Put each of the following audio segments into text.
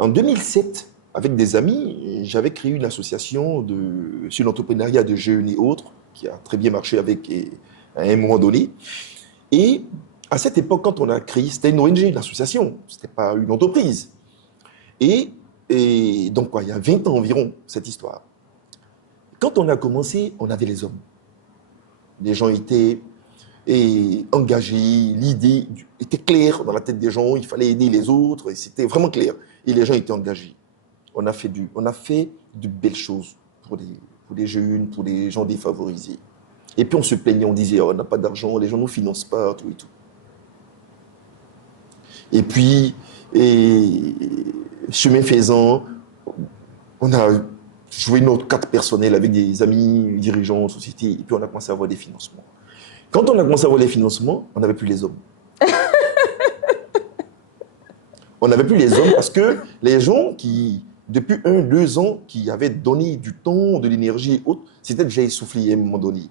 En 2007, avec des amis, j'avais créé une association sur l'entrepreneuriat de jeunes et autres, qui a très bien marché à un moment donné. Et à cette époque, quand on a créé, c'était une ONG, une association, ce n'était pas une entreprise. Et, et donc, quoi, il y a 20 ans environ, cette histoire. Quand on a commencé, on avait les hommes. Les gens étaient engagés, l'idée était claire dans la tête des gens, il fallait aider les autres, et c'était vraiment clair. Et les gens étaient engagés. On a fait de belles choses pour les jeunes, pour les gens défavorisés. Et puis on se plaignait, on disait, oh, on n'a pas d'argent, les gens ne nous financent pas, tout et tout. Et puis, chemin faisant, on a joué notre carte personnelle avec des amis, dirigeants, sociétés, et puis on a commencé à avoir des financements. Quand on a commencé à avoir des financements, on n'avait plus les hommes. On n'avait plus les hommes parce que les gens qui, depuis 1, 2 ans, qui avaient donné du temps, de l'énergie et autres, c'était déjà essoufflé à un moment donné.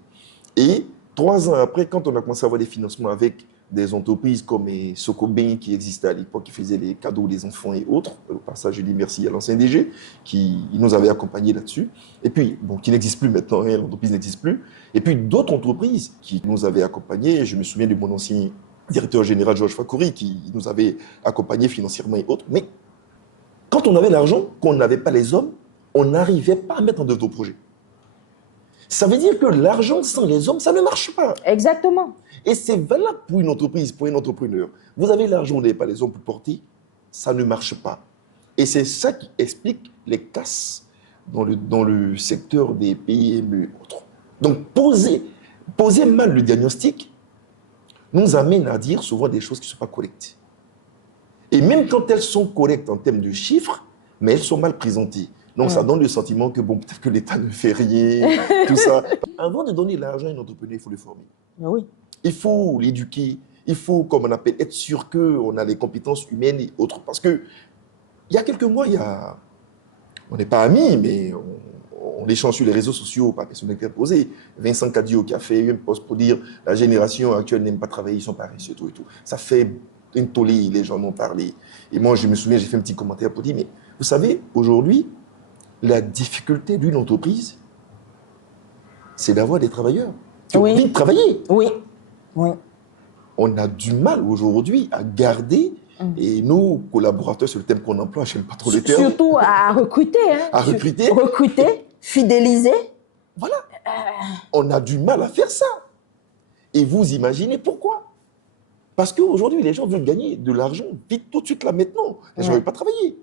Et 3 ans après, quand on a commencé à avoir des financements avec des entreprises comme Socobin qui existait à l'époque, qui faisait les cadeaux des enfants et autres, au passage, je dis merci à l'ancien DG, qui nous avait accompagnés là-dessus, et puis, bon, qui n'existe plus maintenant, hein, l'entreprise n'existe plus, et puis d'autres entreprises qui nous avaient accompagnés, je me souviens de mon ancien directeur général Georges Fakouri, qui nous avait accompagnés financièrement et autres, mais quand on avait l'argent, qu'on n'avait pas les hommes, on n'arrivait pas à mettre en œuvre nos projets. Ça veut dire que l'argent sans les hommes, ça ne marche pas. Exactement. Et c'est valable pour une entreprise, pour un entrepreneur. Vous avez l'argent, vous n'avez pas les hommes pour porter, ça ne marche pas. Et c'est ça qui explique les casses dans le secteur des PME et autres. Donc, poser mal le diagnostic nous amène à dire souvent des choses qui ne sont pas correctes. Et même quand elles sont correctes en termes de chiffres, mais elles sont mal présentées. Donc, ça donne le sentiment que, bon, peut-être que l'État ne fait rien, tout ça. Avant de donner l'argent à un entrepreneur, il faut le former. Oui. Il faut l'éduquer. Il faut, comme on appelle, être sûr qu'on a les compétences humaines et autres. Parce que, il y a quelques mois, on n'est pas amis, mais on échange sur les réseaux sociaux par personnalité posée. Vincent Cadio qui a fait un post pour dire la génération actuelle n'aime pas travailler, ils sont paresseux, tout et tout. Ça fait une tollée, les gens m'ont parlé. Et moi, je me souviens, j'ai fait un petit commentaire pour dire, mais vous savez, aujourd'hui, la difficulté d'une entreprise, c'est d'avoir des travailleurs qui ont envie de travailler. Oui, oui. On a du mal aujourd'hui à garder et nos collaborateurs, sur le thème qu'on emploie, je n'aime pas trop le terme. Surtout à recruter. Hein. À recruter. Recruter, fidéliser. Voilà. On a du mal à faire ça. Et vous imaginez pourquoi? Parce qu'aujourd'hui, les gens veulent gagner de l'argent vite, tout de suite, là, maintenant. Les gens ne veulent pas travailler.